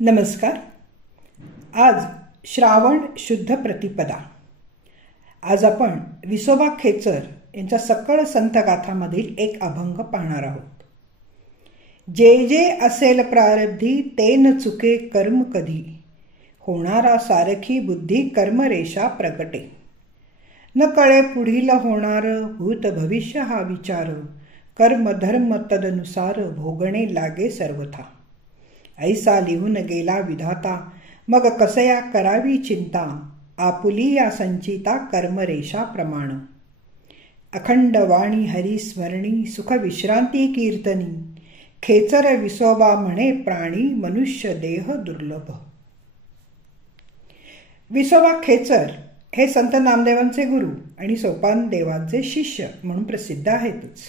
नमस्कार. आज श्रावण शुद्ध प्रतिपदा. आज आपण विसोबा खेचर यांच्या सकळ संतगाथामधील एक अभंग पाहणार आहोत. जे जे असेल प्रारब्धी ते न चुके कर्म कधी, होणारा सारखी बुद्धी कर्मरेषा प्रगटे. न कळे पुढील होणार भूत भविष्य हा विचार, कर्म धर्म तदनुसार भोगणे लागे सर्वथा. ऐसा लिहून गेला विधाता मग कसया करावी चिंता, आपुली या संचिता कर्मरेषा प्रमाण. अखंड वाणी हरिस्मरणी सुख विश्रांती कीर्तनी, खेचर विसोबा म्हणे प्राणी मनुष्य देह दुर्लभ. विसोबा खेचर हे संत नामदेवांचे गुरु आणि सोपान देवांचे शिष्य म्हणून प्रसिद्ध आहेतच.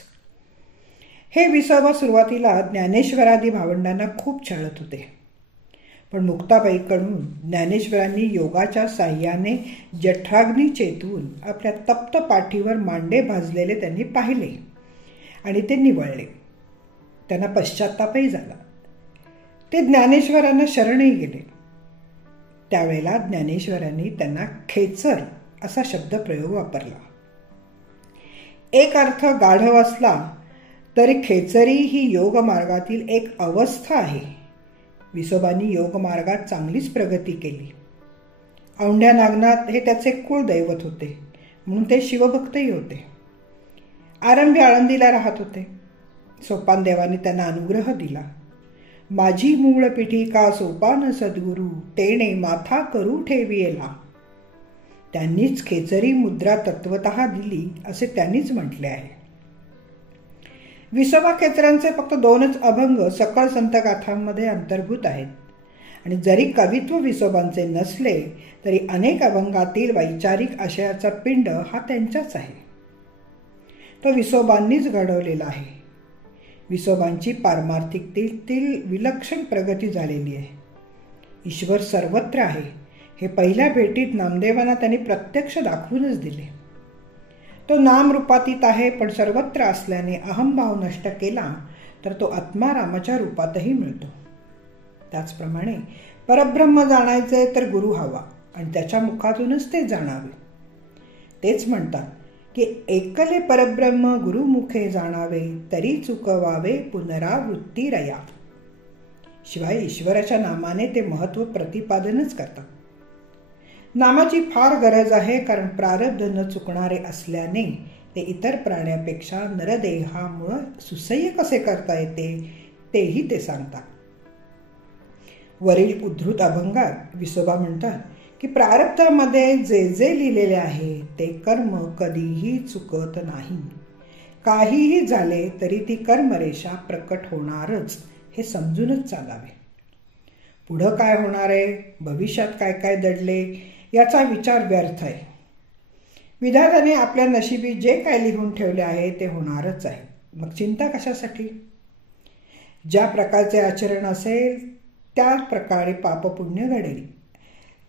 हे विसोबा सुरुवातीला ज्ञानेश्वरादी भावंडांना खूप छळत होते, पण मुक्ताबाईकडून ज्ञानेश्वरांनी योगाच्या साह्याने जठराग्नी चेतवून आपल्या तप्त पाठीवर मांडे भाजलेले त्यांनी पाहिले आणि ते निवळले. त्यांना पश्चात्तापही झाला. ते ज्ञानेश्वरांना शरणही गेले. त्यावेळेला ज्ञानेश्वरांनी त्यांना खेचर असा शब्दप्रयोग वापरला. एक अर्थ गाढव असला तरी खेचरी ही योग मार्गातील एक अवस्था आहे. विसोबांनी योग मार्गात चांगलीच प्रगती केली. औंढ्या नागनाथ हे त्याचे कुळदैवत होते म्हणून ते शिवभक्तही होते. आरंभी आळंदीला राहत होते. सोपान देवाने त्यांना अनुग्रह दिला. माझी मूळ पीठिका सोपान सद्गुरु, तेणे माथा करू ठेवियेला. त्यांनीच खेचरी मुद्रा तत्वतः दिली असे त्यांनीच म्हटले आहे. विसोबा खेचरांचे फक्त 2च अभंग सकळ संतगाथांमध्ये अंतर्भूत आहेत आणि जरी कवित्व विसोबांचे नसले तरी अनेक अभंगातील वैचारिक आशयाचा पिंड हा त्यांचाच आहे. तो विसोबांनीच घडवलेला आहे. विसोबांची पारमार्थिकतेतील विलक्षण प्रगती झालेली आहे. ईश्वर सर्वत्र आहे हे पहिल्या भेटीत नामदेवांना त्यांनी प्रत्यक्ष दाखवूनच दिले. तो नाम रूपातीत आहे, पण सर्वत्र असल्याने अहंभाव नष्ट केला तर तो आत्मा रामाच्या रूपातही मिळतो. त्याचप्रमाणे परब्रह्म जाणायचे तर गुरु हवा आणि त्याच्या मुखातूनच ते जाणावे. तेच म्हणतात की एकले परब्रह्म गुरुमुखे जाणावे, तरी चुकवावे पुनरावृत्ती रया. शिवाय ईश्वराच्या नामाने ते महत्व प्रतिपादनच करतात. नामाची फार गरज आहे, कारण प्रारब्ध न चुकणारे असल्याने ते इतर प्राण्यापेक्षा नरदेहामुळे सुसह्य कसे करता येते तेही ते सांगतात. वरील उद्धृत अभंगात विसोबा म्हणतात की प्रारब्धामध्ये जे जे लिहिलेले आहे ते कर्म कधीही चुकत नाही. काहीही झाले तरी ती कर्मरेषा प्रकट होणारच हे समजूनच चालावे. पुढं काय होणार आहे, भविष्यात काय काय दडले याचा विचार व्यर्थ आहे. विधात्याने आपल्या नशिबी जे काय लिहून ठेवले आहे ते होणारच आहे. मग चिंता कशासाठी? ज्या प्रकारचे आचरण असेल त्या प्रकारे पापपुण्य घडेल.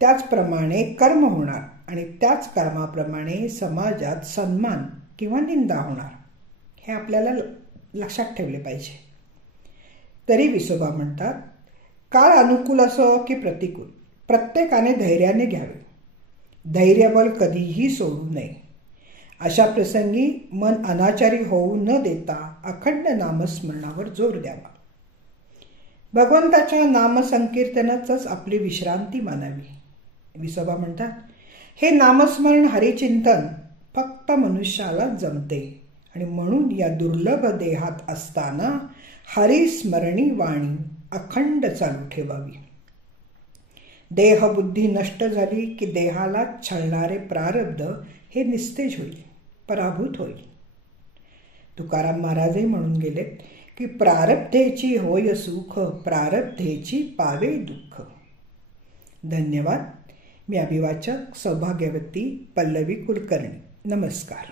त्याचप्रमाणे कर्म होणार आणि त्याच कर्माप्रमाणे समाजात सन्मान किंवा निंदा होणार. हे आपल्याला लक्षात ठेवले पाहिजे. तरी विसोबा म्हणतात, काळ अनुकूल असो की प्रतिकूल, प्रत्येकाने धैर्याने घ्यावे. धैर्यबल कधीही सोडू नये. अशा प्रसंगी मन अनाचारी होऊ न देता अखंड नामस्मरणावर जोर द्यावा. भगवंताच्या नामसंकीर्तनातच आपली विश्रांती मानावी. विसोबा म्हणतात, हे नामस्मरण हरिचिंतन फक्त मनुष्याला जमते आणि म्हणून या दुर्लभ देहात असताना हरिस्मरणी वाणी अखंड चालू ठेवावी. देहबुद्धी नष्ट झाली की देहाला छळणारे प्रारब्ध हे निस्तेज होईल, पराभूत होईल. तुकाराम महाराजही म्हणून गेलेत की प्रारब्धेची होय सुख, प्रारब्धेची पावे दुःख. धन्यवाद. मी अभिवाचक सौभाग्यवती पल्लवी कुलकर्णी. नमस्कार.